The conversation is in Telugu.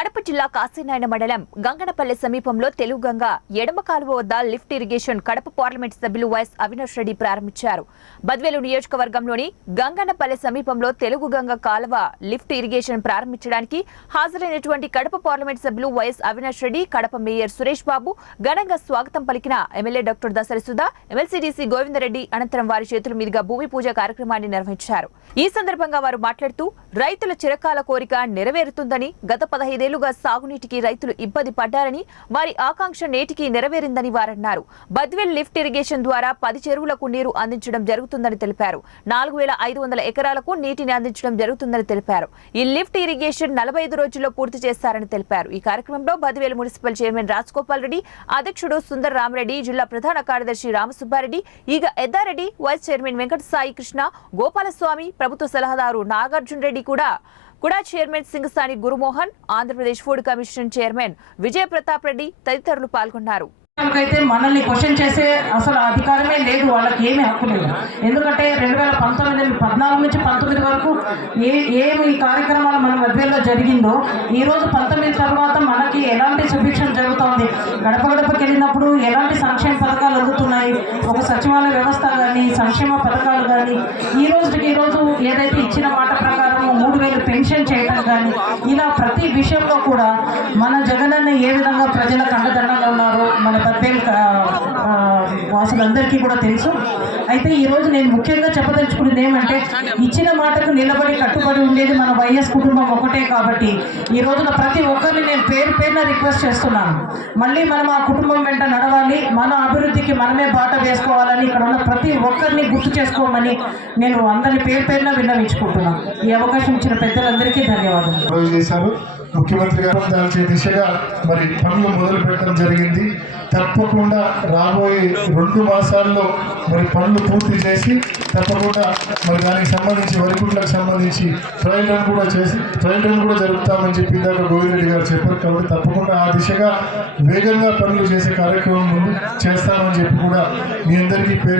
కడప జిల్లా కాశీనాయన మండలం గంగనపల్లె సమీపంలో తెలుగుగంగ ఎడమ కాలువ వద్ద లిఫ్ట్ ఇరిగేషన్ కడప పార్లమెంట్ సభ్యులు వైఎస్ అవినాష్ రెడ్డి ప్రారంభించారు. బద్వేలు నియోజకవర్గంలోని గంగనపల్లె సమీపంలో తెలుగుగంగ కాలువ లిఫ్ట్ ఇరిగేషన్ ప్రారంభించడానికి హాజరైనటువంటి కడప పార్లమెంట్ సభ్యులు వైఎస్ అవినాష్ రెడ్డి, కడప మేయర్ సురేష్ బాబు ఘనంగా స్వాగతం పలికిన ఎమ్మెల్యే డాక్టర్ దసరి సుధా, ఎమ్మెల్సీడీసీ గోవిందరెడ్డి అనంతరం వారి చేతుల మీదుగా భూమి పూజ కార్యక్రమాన్ని నిర్వహించారు. ఈ సందర్భంగా వారు మాట్లాడుతూ రైతుల చిరకాల కోరిక నెరవేరుతుందని, గత 15 ఏళ్లుగా సాగునీటికి రైతులు ఇబ్బంది పడ్డారని, వారి ఆకాంక్ష నేటికి నెరవేరిందని వారన్నారు. బద్వేల్ లిఫ్ట్ ఇరిగేషన్ ద్వారా 10 చెరువులకు నీరు అందించడం జరుగుతుందని తెలిపారు. 4500 ఎకరాలకు నీటిని అందించడం జరుగుతుందని తెలిపారు. ఈ లిఫ్ట్ ఇరిగేషన్ 45 రోజుల్లో పూర్తి చేస్తారని తెలిపారు. ఈ కార్యక్రమంలో బద్వేల్ మున్సిపల్ చైర్మన్ రాజగోపాల్ రెడ్డి, అధ్యక్షుడు సుందర్ రామరెడ్డి, జిల్లా ప్రధాన కార్యదర్శి రామసుబ్బారెడ్డి, ఈగ ఎద్దారెడ్డి, వైస్ చైర్మన్ వెంకట సాయి కృష్ణ, గోపాలస్వామి, ప్రభుత్వ సలహాదారు నాగార్జున రెడ్డి కూడా chairman Singasani Gurumohan, Andhra Pradesh food commission chairman Vijaya Pratap Reddy తదితరులు పాల్గొన్నారు. అయితే మనల్ని క్వశ్చన్ చేసే అసలు అధికారమే లేదు, వాళ్ళకి ఏమీ హక్కు లేదు. ఎందుకంటే 2014 నుంచి 19 వరకు ఏమి ఈ కార్యక్రమాలు మన మధ్యలో జరిగిందో, ఈరోజు 19 తర్వాత మనకి ఎలాంటి సుభిక్షం జరుగుతోంది, గడప గడపకి వెళ్ళినప్పుడు ఎలాంటి సంక్షేమ పథకాలు అందుతున్నాయి, ఒక సచివాలయ వ్యవస్థ కానీ సంక్షేమ పథకాలు కానీ, ఈరోజు ఏదైతే ఇచ్చిన మాట ప్రకారం 3000 పెన్షన్ చేయడం కానీ, ఇలా ప్రతి విషయంలో కూడా మన జగనన్న ఏ విధంగా ప్రజలకు అండదండగా ఉన్నారో మన బద్వేల్ వాసులందరికీ కూడా తెలుసు. అయితే ఈరోజు నేను ముఖ్యంగా చెప్పదలుచుకున్నది ఏమంటే, ఇచ్చిన మాటకు నిలబడి కట్టుబడి ఉండేది మన వైఎస్ కుటుంబం ఒకటే. కాబట్టి ఈ రోజున ప్రతి ఒక్కరిని నేను పేరున రిక్వెస్ట్ చేస్తున్నాను, మళ్ళీ మనం ఆ కుటుంబం వెంట నడవాలి, మన అభివృద్ధికి మనమే బాట వేసుకోవాలని ఇక్కడ ఉన్న ప్రతి ఒక్కరిని గుర్తు చేసుకోమని నేను అందరినీ పేరున విన్నవించుకుంటున్నాను. ఈ అవకాశం ఇచ్చిన పెద్దలందరికీ ధన్యవాదాలు. ముఖ్యమంత్రి గారు దాల్చే దిశగా మరి పనులు మొదలు పెట్టడం జరిగింది. తప్పకుండా రాబోయే 2 మాసాల్లో మరి పనులు పూర్తి చేసి తప్పకుండా మరి దానికి సంబంధించి వరిగుట్లకు సంబంధించి ట్రయల్ రన్ కూడా జరుపుతామని చెప్పి ఇందాక గోవిందరెడ్డి గారు చెప్పారు. కాబట్టి తప్పకుండా ఆ దిశగా వేగంగా పనులు చేసే కార్యక్రమం ముందు చేస్తామని చెప్పి కూడా మీ అందరికీ పేరు